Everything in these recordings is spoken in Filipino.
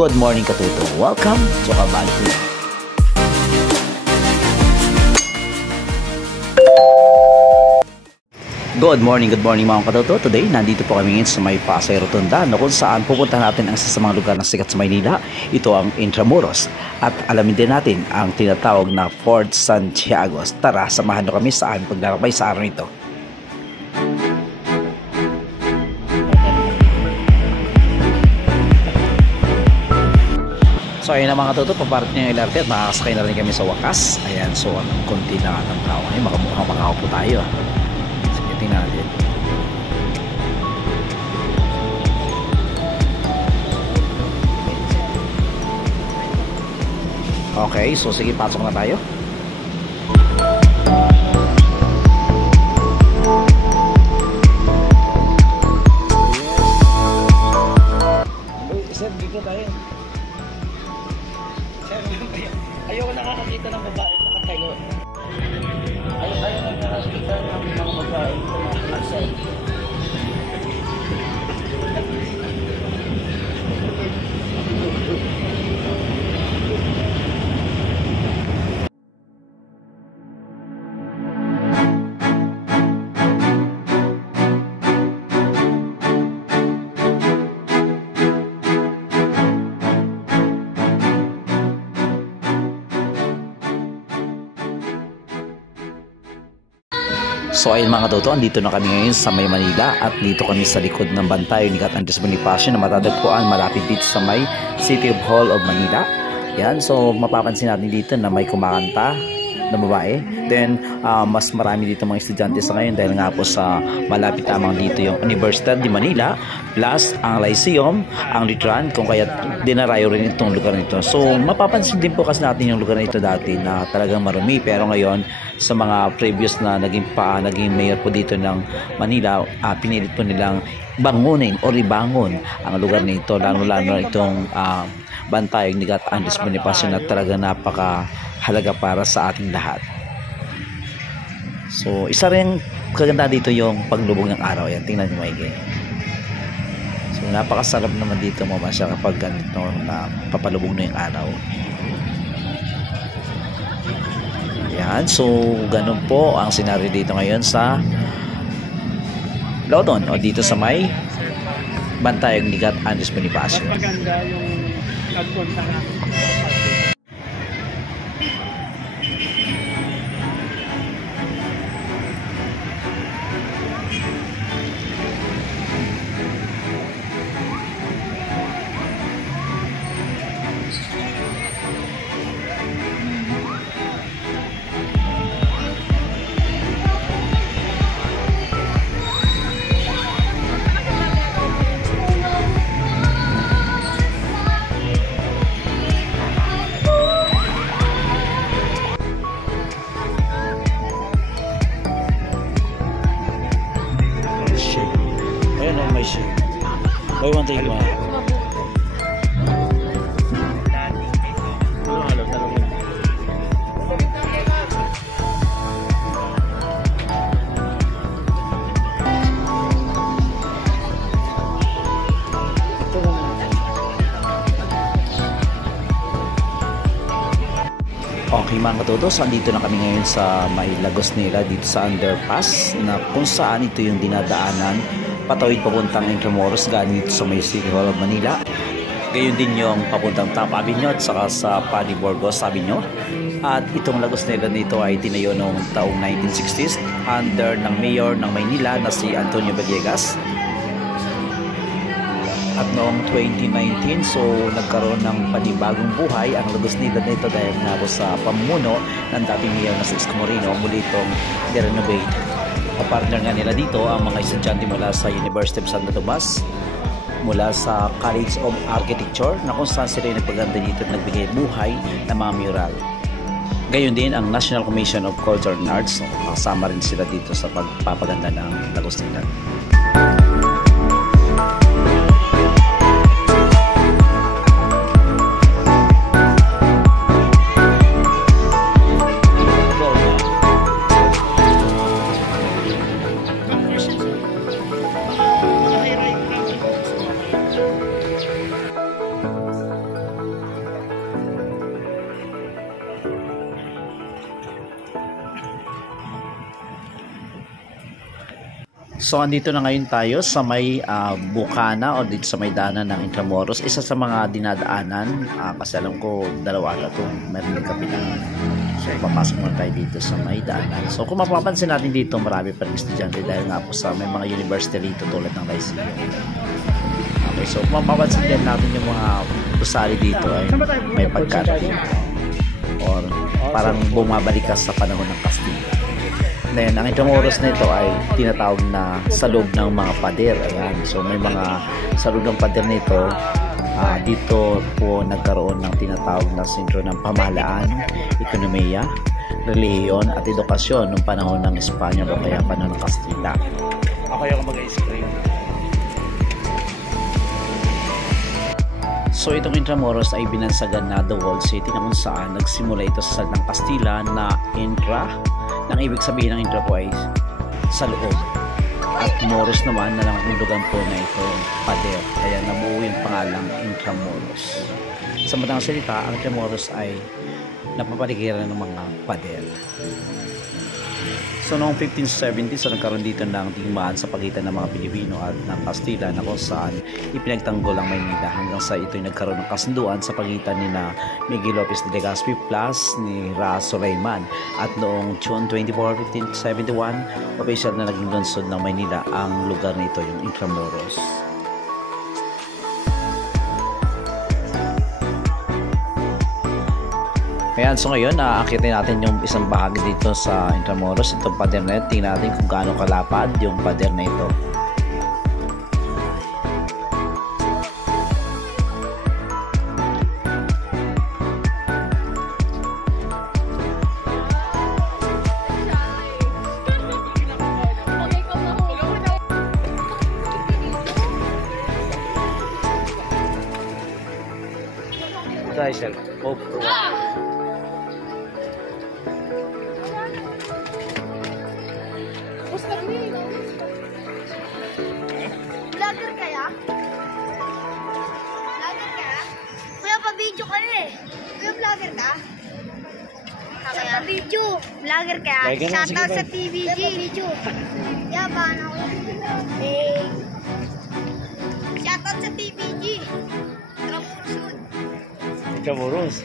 Good morning Katuto. Welcome to Kabali. Good morning mga Katuto. Today, nandito po kami ngayon sa may Pasay Rotunda kung saan pupunta natin ang isa sa mga lugar na sikat sa Maynila. Ito ang Intramuros. At alamin din natin ang tinatawag na Fort Santiago. Tara, samahan nyo kami sa aming paglalakbay sa araw nito. So ayun na mga Katuto, paparat niyo yung LRT at makakasakay na rin kami sa wakas. Ayan, so ang konti na ng tao ngayon, makamukhang makakaupo tayo. Sige, tingnan natin. Okay, so sige, pasok na tayo. Sir, dito tayo. Ayoko nakakakita ng babae nakatayo. Ayaw nakakakita ng mga babae nakasay. So ayun mga Katuto, andito na kami ngayon sa may Manila at dito kami sa likod ng bantay ni Cat Andres Bonifacio na matatagpuan malapit dito sa may City Hall of Manila. Yan, so mapapansin natin dito na may kumakanta na babae. Then mas marami dito mga estudyante sa ngayon dahil nga po sa malapit lamang dito yung Universidad de Manila plus ang Lyceum, ang Litran, kung kaya dinarayo rin itong lugar nito. So mapapansin din po kasi natin yung lugar na ito dati na talagang marumi, pero ngayon sa mga previous na naging mayor po dito ng Manila, pinilit po nilang bangunin o ribangon ang lugar nito, lalo-lalo itong bantay ni Cat Andres Bonifacio na talaga napakahalaga para sa ating lahat. So isa rin kaganda dito yung paglubog ng araw. Yan, tingnan nyo maigi. So napakasarap naman dito mamasya kapag ganito na papalubog na yung araw. Yan, so ganun po ang senaryo dito ngayon sa Lawton o dito sa may bantayog ni Cat Andres Bonifacio. Mas maganda yung nagpunta nga. May shit. Buy one take one. Okay mga Katuto, so andito na kami ngayon sa may Lagos nila dito sa underpass na kung saan ito yung dinadaanan patawid papuntang Intramuros galing dito sa may City Hall of Manila. Gayon din yung papuntang Top Avenue at saka sa Pani Burgos Avenue. At itong Lagos nila nito ay tinayo noong taong 1960s under ng mayor ng Maynila na si Antonio Villegas. At noong 2019, so nagkaroon ng panibagong buhay ang Lagos nila nito dahil nga po sa pamumuno ng dating mayor na si Isko Moreno muli itong i-renovate. Kapartner nga nila dito ang mga estudyante mula sa University of Santo Tomas, mula sa College of Architecture na kung saan sila nagpaganda dito at nagbigay buhay ng mga mural. Gayon din ang National Commission of Culture and Arts, so kasama rin sila dito sa pagpapaganda ng Lagos nila. So andito na ngayon tayo sa may bukana o dito sa may daanan ng Intramuros. Isa sa mga dinadaanan kasi alam ko dalawa na ito meron ng kapitan. So papasok muna tayo dito sa may daanan. So kung mapapansin natin dito marami pa rin estudyante dahil nga po sa may mga university dito tulad ng Lyceum. Okay, so kung mapapansin din natin yung mga gusali dito ay may pagkatabi or parang bumabalik ka sa panahon ng Kastila. Then, ang Intramuros na ito ay tinatawag na sa loob ng mga pader. Ayan. So, may mga sa loob ng pader na ito, dito po nagkaroon ng tinatawag na sentro ng pamahalaan, ekonomiya, relihiyon at edukasyon noong panahon ng Espanyol o kaya panahon ng Kastila. Ako yung mag-i-screen. So, itong Intramuros ay binansagan na the walled city na kung saan nagsimula ito sa salitang Kastila na intra. Ang ibig sabihin ng intra po ay sa loob. At Moros naman na nangungulugan po na ito pader. Kaya nabuo yung pangalang Intramuros. Sa matang salita, ang Intramuros ay napapaligiran ng mga pader. So noong 1570, so nagkaroon dito ng digmaan sa pagitan ng mga Pilipino at ng Kastila na kung saan ipinagtanggol ang Maynila hanggang sa ito'y nagkaroon ng kasunduan sa pagitan ni na Miguel Lopez de Legazpi plus ni Ras Sulaiman. At noong June 24, 1571, official na naging lungsod ng Maynila ang lugar nito, yung Intramuros. Ayan, so ngayon, akitin natin yung isang bahagi dito sa Intramuros, itong pader na ito. Tingnan natin kung gaano kalapad yung pader na ito. Guys, hope. Vlogger kaya? Vlogger ka? Kuya, pa-video ka rin eh. Kuya, vlogger ka? Kuya, pa-video. Vlogger kaya? Shoutout sa TVG. Yeah, paano ko? Hey. Shoutout sa TVG. Intramuros.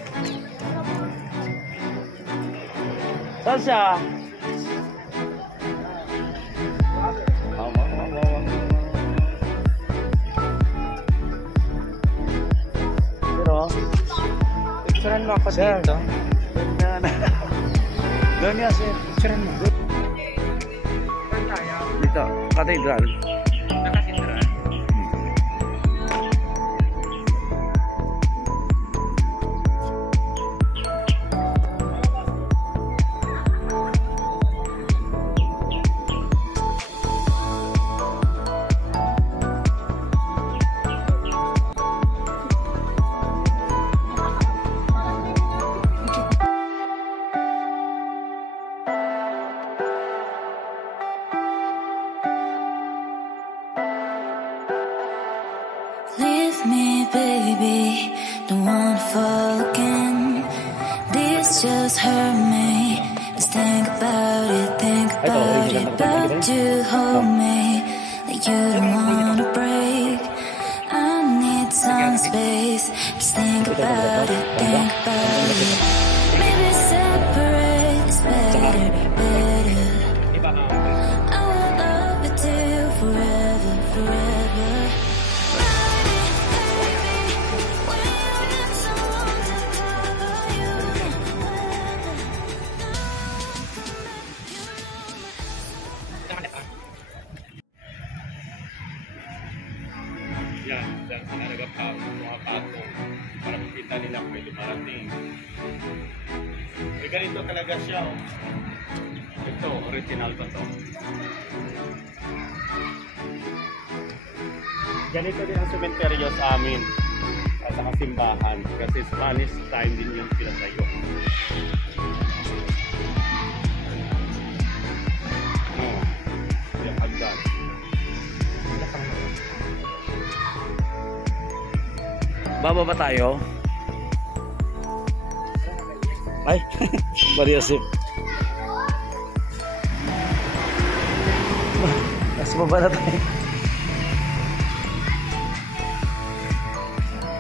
Saan siya? Picturean mo ako dito. Doon yan, sir. Picturean mo. Dito, cathedral. Leave me, baby, don't wanna fall again. This just hurt me. Just think about it, but you hold me like you don't wanna break. I need some space. Just think about it, maybe separate is better. I will love you till forever. Yan, dyan sila mga patong para makita nila kung may lumarating. Ganito talaga siya. Oh. Ito, original pa to. Ganito din ang sementeryo sa amin at sa simbahan kasi Spanish time din yung pinatayo. Yung hagdan. Baba ba tayo? Ay, Maria Josep. Nasa baba na tayo.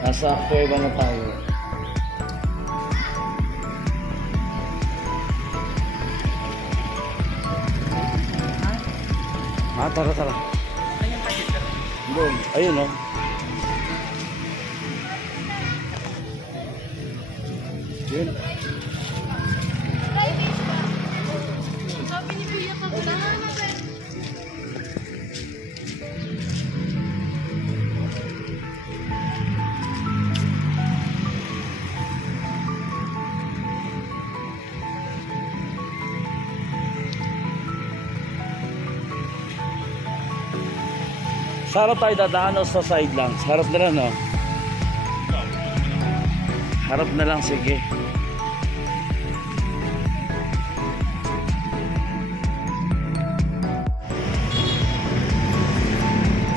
Nasa kuweba na tayo. Tara. Doon. Ayun, oh. Yun. Sabi ni Kuya pagdahan. Sa harap tayo dadaan o sa side lang? Sa harap na lang, no? Harap na lang, sige.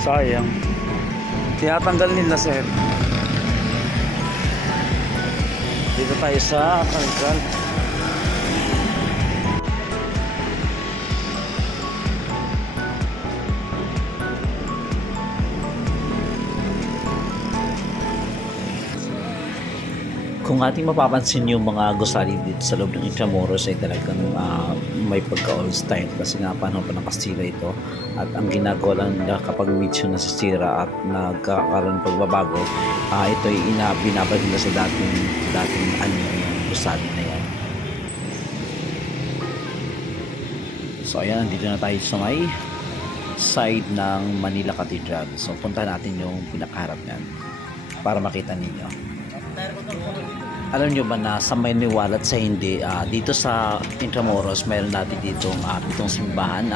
Sayang. Tinatanggal nila, sir. Dito tayo sa Kalkal. Kung ating mapapansin yung mga gusali dito sa loob ng Intramuros ay talagang may pagka-all-style kasi nga panahon pa ng Kastila ito at ang ginagawa lang nila kapag medyo nasisira at nagkakaroon ng pagbabago ito ay binabalik nila sa dating anyo yung gusali na yan. So ayan, dito na tayo sa may side ng Manila Cathedral. So punta natin yung pinakaharap yan para makita ninyo. Alam nyo ba na sa may niwalat sa hindi, dito sa Intramuros mayroon natin ditong 7 simbahan,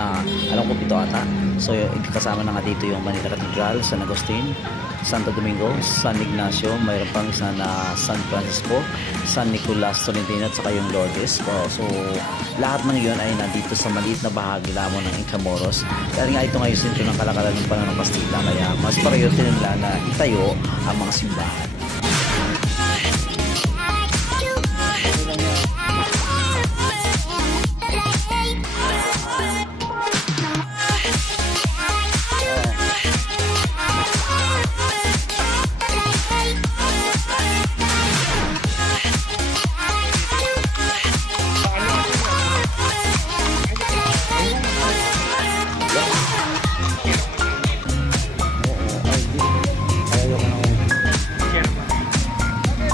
alam ko 7 ata. So kasama na nga dito yung Manila Cathedral, San Agustin, Santo Domingo, San Ignacio, mayroon pang isa na San Francisco, San Nicolas Tolentino at saka yung Lourdes. So lahat ng yun ay nandito sa maliit na bahagi lamang ng Intramuros. Dahil nga ito ngayon sentro ng kalakalan ng panahon ng Kastila, kaya mas priority nila na itayo ang mga simbahan.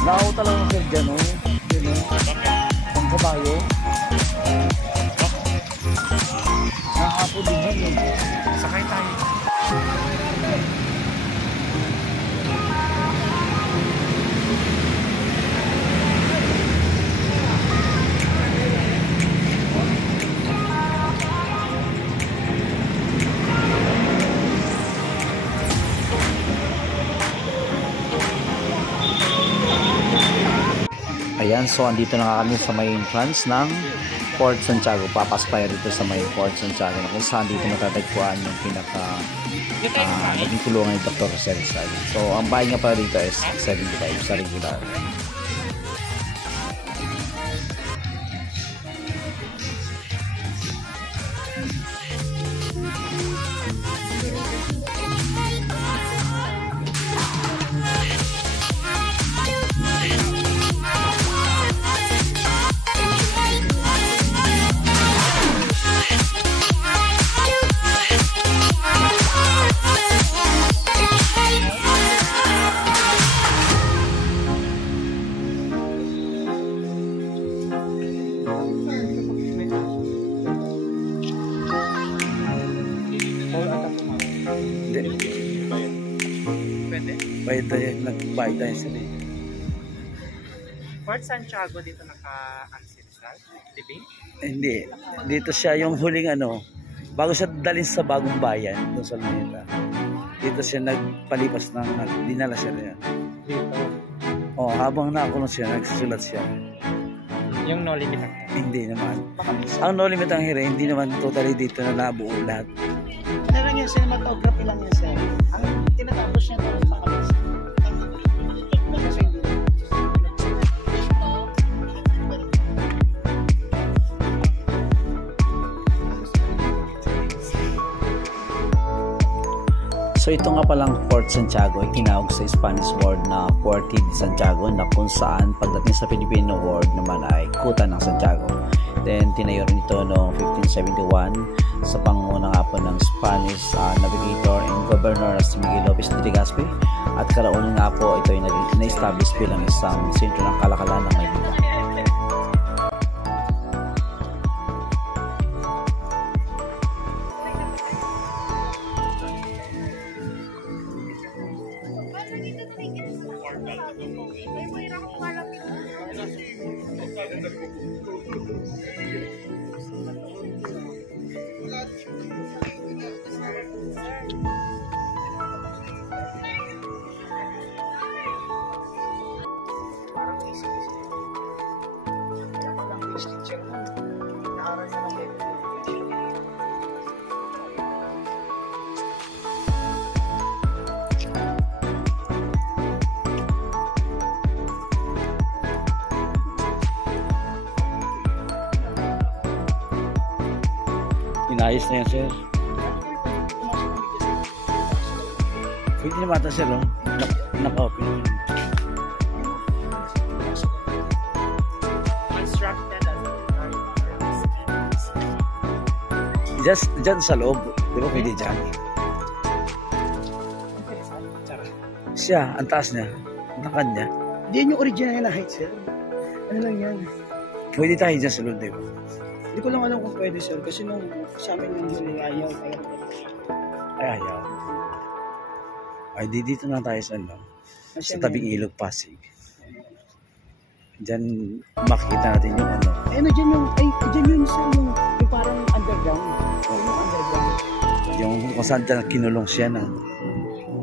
Nakaw talaga sir dyan, oh. Yun, oh. Ang kabayo. Nakapo din yan, eh. Sakay tayo. Ayan, so andito na kami sa may entrance ng Fort Santiago. Papasok tayo dito sa may Fort Santiago na kung saan dito matatagpuan yung pinaka naging kulungan ni Dr. Jose Rizal. So ang bahay nga pala dito is 75 sa regular. Nagbayad tayo sila. Fort Santiago dito naka-ancestral? Tibing? Hindi. Dito siya yung huling bago siya dalhin sa bagong bayan doon sa Luneta. Dito siya nagpalipas ng dinala siya na yan. Dito? Oh, habang nakakulong siya, nagsusulat siya. Yung no limit ang hindi naman. Ang no limit ang hira, hindi naman totally dito na nabuo lahat. Meron yung cinematography lang yun sir. Ang tinatapos niya ito sa kalis. So ito nga palang Fort Santiago ay tinawag sa Spanish word na Puerto de Santiago, na kung saan pagdating sa Filipino word naman ay Kuta ng Santiago. Then tinayo rin ito noong 1571 sa pangunguna nga po ng Spanish navigator and governor na si Miguel Lopez de Legazpi, at kalaunan nga po ito ay na-establish bilang isang sentro ng kalakalan ng Maynila. Inayos na yan, sir. Pwede na bata, sir, no? Naka-open naman. Just dyan sa loob. Di ba pwede dyan? Siya, ang taas niya. Ang kanya. Hindi yung original na height, sir. Ano lang yan? Pwede tayo dyan sa loob, di ba? Hindi ko lang alam kung pwede, sir. Kasi nung sa amin yung huli, ayaw. Ay, ayaw. Ay, dito na tayo sa ano. Sa tabing ilog Pasig. Diyan makikita natin yung ano. Eh, ano dyan yung, dyan yung, sir, yung parang underground. Yung underground. Yung kung saan dyan kinulong siya na.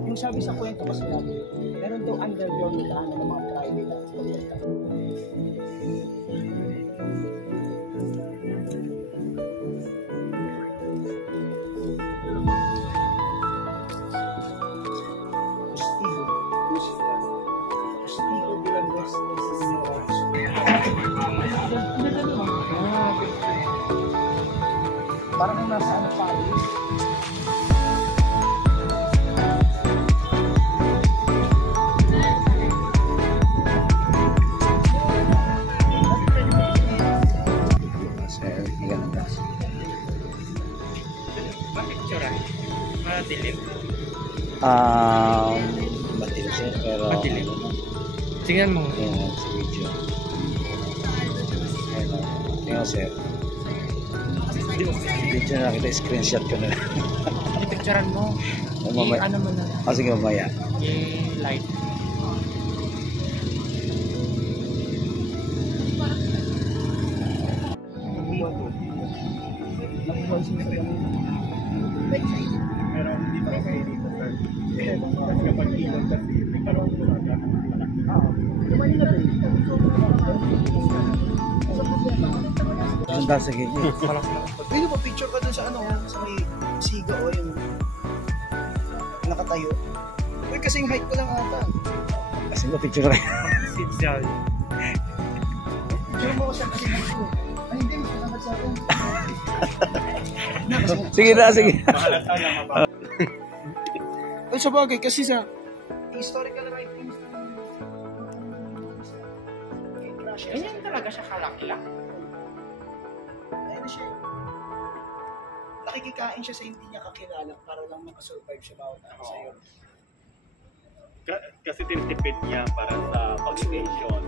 Yung sabi sa kwento kasi namin, meron daw underground na daanan ng mga private. Parang kung nasa ano pa rin. Madilim. Madilim siya, pero Madilim. Tingnan mo. Ayan, sa video. Ayan, tingnan sir. Video na kita, screenshot ko na. Picturean mo. Ano mo na. Sige, mamaya. I-light. Pero hindi pa kayo dito, sir. Kasi kapag iwan kasi, nagkaroon ko na gano'n malaki. Sanda sa gigi. Pwede mo picture ka dun sa ano, sa may siga o yung nakatayo. Uy, kasi yung height ko lang ata. Kasi ba picture rin. Sigsal. Picture mo ko siya kasi height ko. Ay, hindi, mas matangkad sa akin. Sige na, sige. Mahalata lang mababa. Ay, sa bagay, kasi sa historical writings Ganyan talaga siya kalaki-laki. ayun siya. Nakikikain siya sa hindi niya kakilala para lang makasurvive siya bawat araw sa'yo. Kasi tinitipid niya para sa pag-station.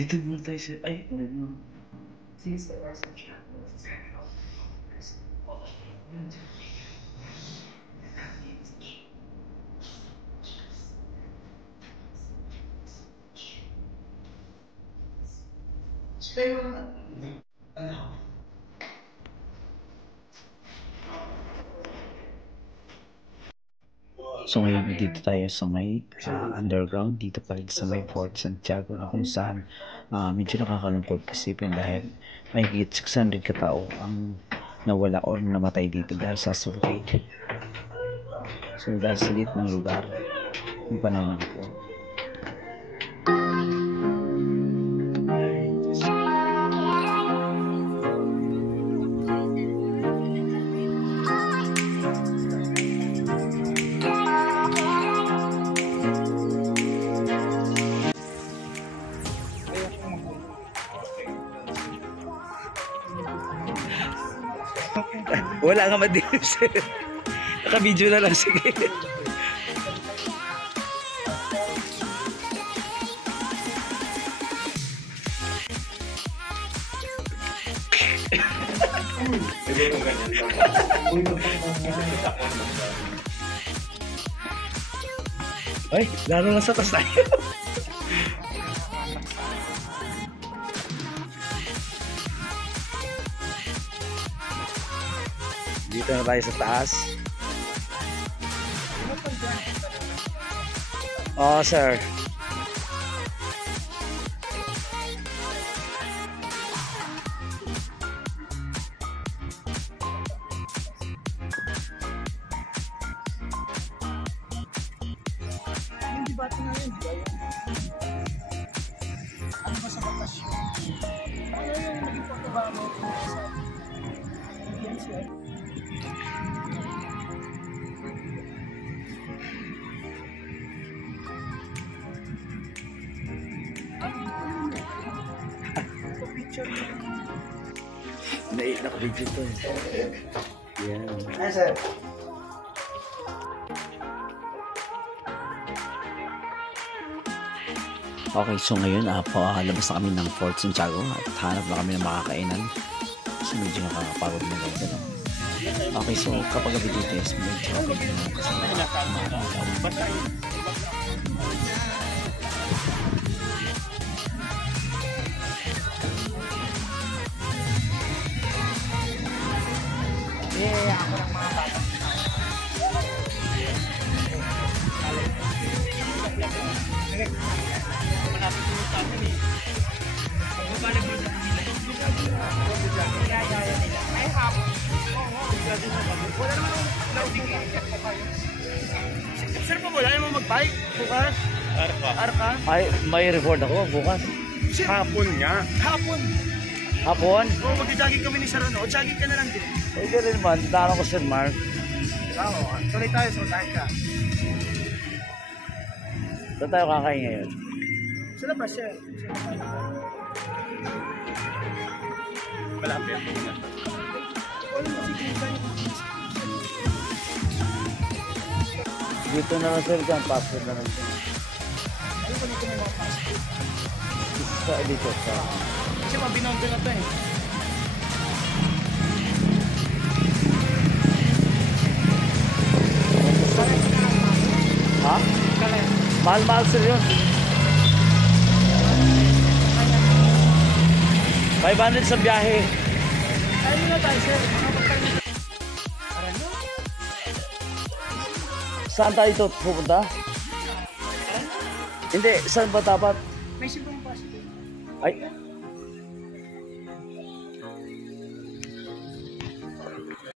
Dito muna tayo sa... Ay, ano? So ngayon dito tayo sa may underground, dito pa rin sa may Fort Santiago na kung saan medyo nakakalungkot isipin dahil may higit 600 katao ang nawala o namatay dito dahil sa suffocate. So dahil sa lit ng lugar, yung panahon ko. Wala nga madilim sir. Naka-video na lang, sige. Ay, laro lang sa tas tayo. Dito na tayo sa taas. Oo, sir. Yung debate na yun, di ba? Ano ba sa bakasyon? Ano yung naging pagkabamo sa PNCI? Picture Naka-video to. Yan. Ay, sir. Okay, so ngayon labas na kami ng Fort Santiago at hanap na kami ng makakainan. So medyo nakakapagod na lang gano'n. Okay, so kapag gabi dito is medyo okay na kasi Ako lang mga bata. Sir, wala naman mag-bike bukas. Arka? ay, may report ako bukas. Hapon nga. Hapon. Hapon? Oo, mag-jogging kami ni Sir Ano. Jogging ka na lang din. Pwede rin man. Tara ko Sir Mark. Oo, tuloy tayo. Sumatahin ka. Saan tayo kakain ngayon? Sa labas, sir. Malapit. Dito na lang Sir Jan. Passport na lang dito. Dito sa... Kasi mabinondo na to eh. Ha? Mahal-mahal sir yun. 500 sa biyahe. Tayo muna tayo, sir. Saan tayo ito pupunta? Hindi, saan ba dapat? May sibong pa. Ay,